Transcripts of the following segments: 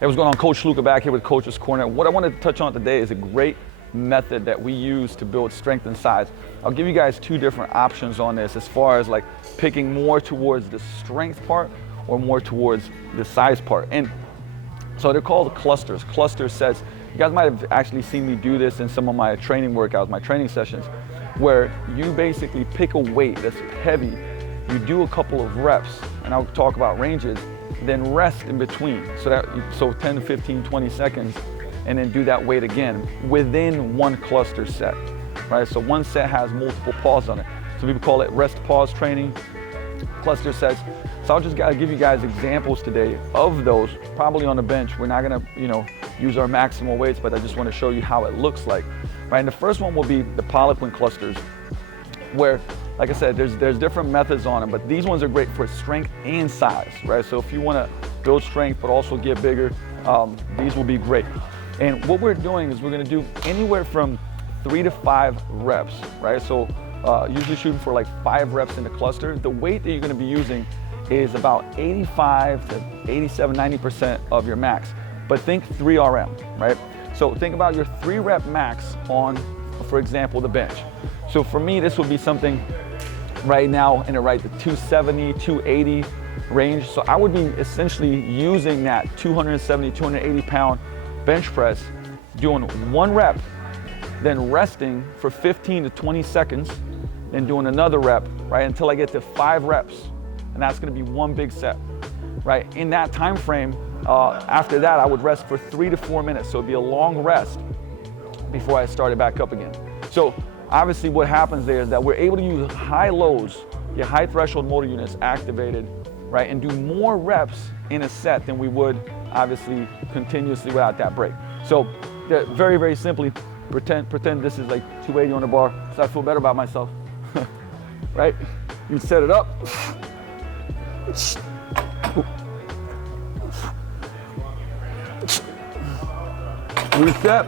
Hey, what's going on? Coach Luca back here with Coach's Corner. What I wanted to touch on today is a great method that we use to build strength and size. I'll give you guys two different options on this as far as like picking more towards the strength part or more towards the size part. And so they're called clusters. Cluster sets. You guys might have actually seen me do this in some of my training workouts, my training sessions, where you basically pick a weight that's heavy, you do a couple of reps, and I'll talk about ranges, then rest in between. So 10 to 15, 20 seconds, and then do that weight again within one cluster set, right? So one set has multiple pauses on it. So people call it rest pause training, cluster sets. So I'll just give you guys examples today of those, probably on the bench. We're not gonna, use our maximal weights, but I just wanna show you how it looks like, right? And the first one will be the Poliquin clusters, where, like I said, there's different methods on them, but these ones are great for strength and size, right? So if you wanna build strength, but also get bigger, these will be great. And what we're doing is we're gonna do anywhere from 3 to 5 reps, right? So usually shooting for like 5 reps in the cluster. The weight that you're gonna be using is about 85 to 87, 90% of your max. But think 3 RM, right? So think about your 3 rep max on, for example, the bench. So for me, this would be something right now in the 270, 280 range. So I would be essentially using that 270, 280 pound bench press, doing 1 rep, then resting for 15 to 20 seconds, then doing another rep, right, until I get to 5 reps. And that's gonna be 1 big set, right? In that time frame, after that, I would rest for 3 to 4 minutes. So it'd be a long rest before I started back up again. So obviously what happens there is that we're able to use high lows, get high threshold motor units activated, right, and do more reps in a set than we would obviously continuously without that break. So very, very simply, pretend this is like 280 on the bar, so I feel better about myself, right? You set it up. Reset,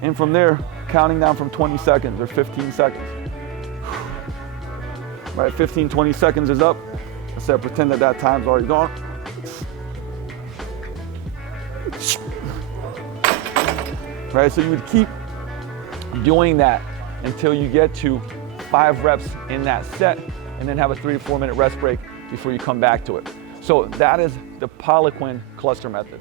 and from there, counting down from 20 seconds or 15 seconds. Right, 15, 20 seconds is up. I said pretend that time's already gone. Right, so you would keep doing that until you get to 5 reps in that set, and then have a 3 to 4 minute rest break before you come back to it. So that is the Poliquin cluster method.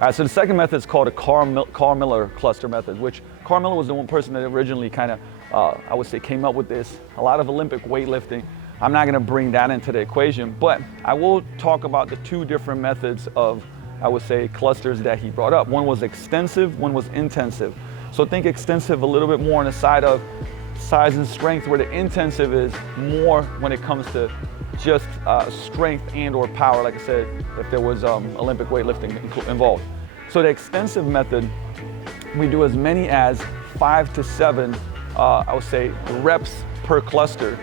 All right, so the second method is called a Carl Miller cluster method, which Carl Miller was the one person that originally kind of, I would say, came up with this. A lot of Olympic weightlifting. I'm not gonna bring that into the equation, but I will talk about the 2 different methods of, I would say, clusters that he brought up. One was extensive, one was intensive. So think extensive a little bit more on the side of size and strength, where the intensive is more when it comes to just strength and or power, like I said, if there was Olympic weightlifting involved. So the extensive method, we do as many as 5 to 7, I would say, reps per cluster.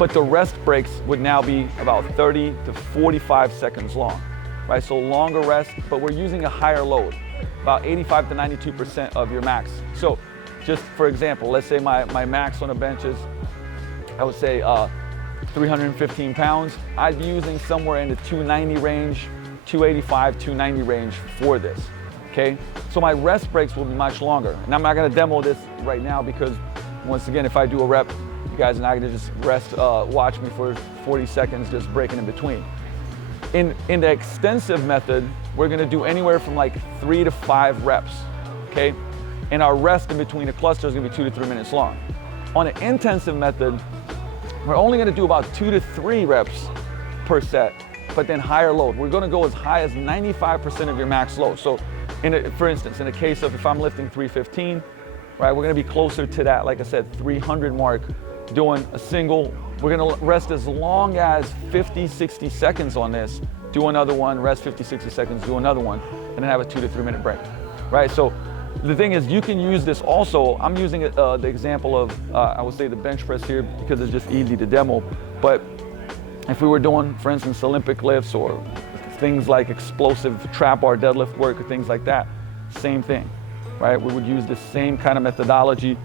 But the rest breaks would now be about 30 to 45 seconds long, right? So longer rest, but we're using a higher load, about 85 to 92% of your max. So just for example, let's say my max on a bench is, I would say, 315 pounds. I'd be using somewhere in the 290 range, 285, 290 range for this, okay? So my rest breaks will be much longer. And I'm not gonna demo this right now because, once again, if I do a rep, you guys are not gonna just rest, watch me for 40 seconds just breaking in between. In the extensive method, we're gonna do anywhere from like 3 to 5 reps, okay? And our rest in between the cluster is gonna be 2 to 3 minutes long. On the intensive method, we're only gonna do about 2 to 3 reps per set, but then higher load. We're gonna go as high as 95% of your max load. So for instance, in the case of if I'm lifting 315, right, we're gonna be closer to that, like I said, 300 mark, doing a single. We're gonna rest as long as 50, 60 seconds on this, do another one, rest 50, 60 seconds, do another one, and then have a 2 to 3 minute break, right? So the thing is, you can use this also. I'm using the example of, I would say, the bench press here because it's just easy to demo. But if we were doing, for instance, Olympic lifts or things like explosive trap bar deadlift work or things like that, same thing, right? We would use the same kind of methodology,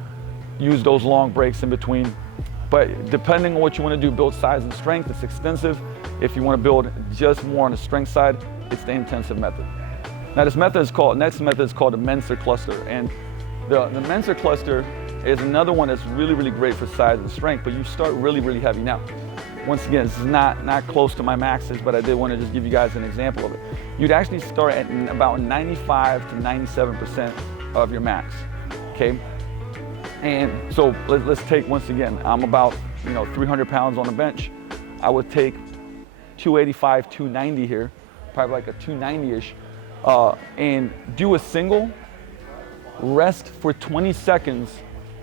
use those long breaks in between. But depending on what you want to do, build size and strength, it's extensive. If you want to build just more on the strength side, it's the intensive method. Now this method is called, next method is called the Menser cluster. And the Menser cluster is another one that's really, really great for size and strength, but you start really, really heavy. Now, once again, this is not close to my maxes, but I did want to just give you guys an example of it. You'd actually start at about 95 to 97% of your max, okay? And so let's take, once again, I'm about 300 pounds on the bench. I would take 285, 290 here, probably like a 290-ish, and do a single, rest for 20 seconds,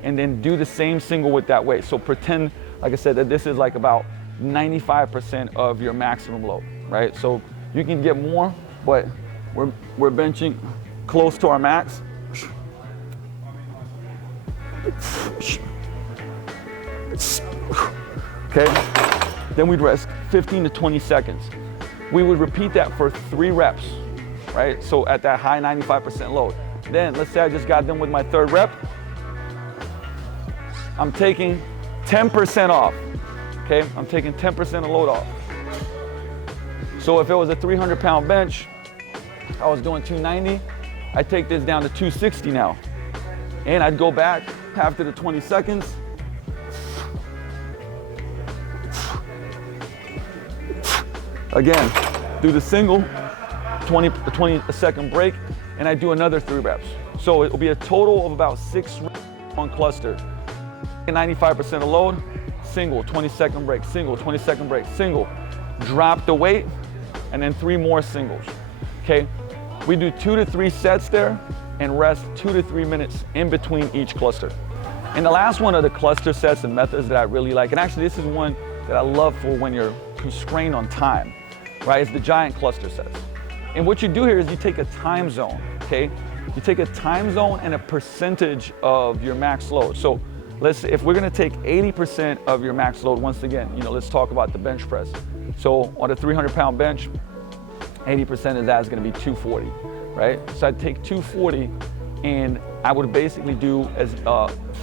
and then do the same single with that weight. So pretend, like I said, that this is like about 95% of your maximum load, right? So you can get more, but we're benching close to our max. Okay, then we'd rest 15 to 20 seconds. We would repeat that for 3 reps, right? So at that high 95% load. Then let's say I just got done with my 3rd rep. I'm taking 10% off, okay? I'm taking 10% of load off. So if it was a 300-pound bench, I was doing 290, I take this down to 260 now. And I'd go back after the 20 seconds. Again, do the single, 20-second break, and I do another 3 reps. So it will be a total of about 6 reps on cluster. 95% of load, single, 20-second break, single, 20-second break, single. Drop the weight, and then 3 more singles, okay? We do 2 to 3 sets there, and rest 2 to 3 minutes in between each cluster. And the last one are the cluster sets and methods that I really like. And actually, this is one that I love for when you're constrained on time, right? It's the giant cluster sets. And what you do here is you take a time zone, okay? You take a time zone and a percentage of your max load. So if we're gonna take 80% of your max load, once again, let's talk about the bench press. So on a 300-pound bench, 80% of that is gonna be 240, right? So I'd take 240 and I would basically do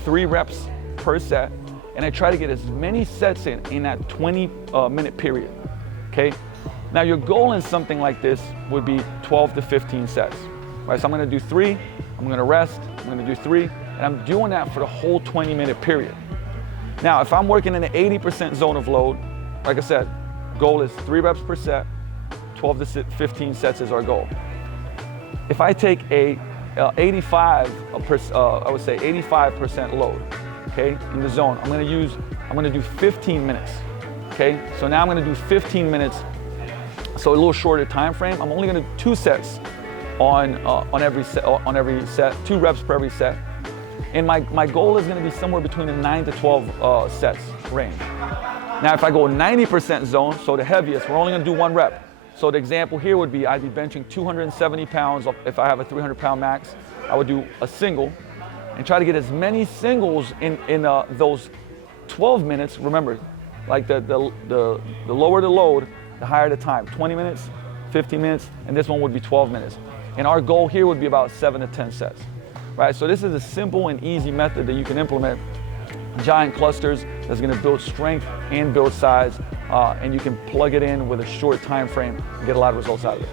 3 reps per set, and I try to get as many sets in that 20-minute period, okay? Now your goal in something like this would be 12 to 15 sets, right? So I'm gonna do 3, I'm gonna rest, I'm gonna do 3, and I'm doing that for the whole 20-minute period. Now, if I'm working in the 80% zone of load, like I said, goal is 3 reps per set, 12 to 15 sets is our goal. If I take a 85% load, okay, in the zone, I'm gonna do 15 minutes, okay? So now I'm gonna do 15 minutes, so a little shorter time frame. I'm only gonna do 2 sets on every set, 2 reps per every set. And my goal is gonna be somewhere between a 9 to 12 sets range. Now, if I go 90% zone, so the heaviest, we're only gonna do 1 rep. So the example here would be I'd be benching 270 pounds. If I have a 300-pound max, I would do a single and try to get as many singles in those 12 minutes. Remember, like the lower the load, the higher the time. 20 minutes, 15 minutes, and this one would be 12 minutes. And our goal here would be about 7 to 10 sets, right? So this is a simple and easy method that you can implement. Giant clusters that's gonna build strength and build size, and you can plug it in with a short time frame and get a lot of results out of it.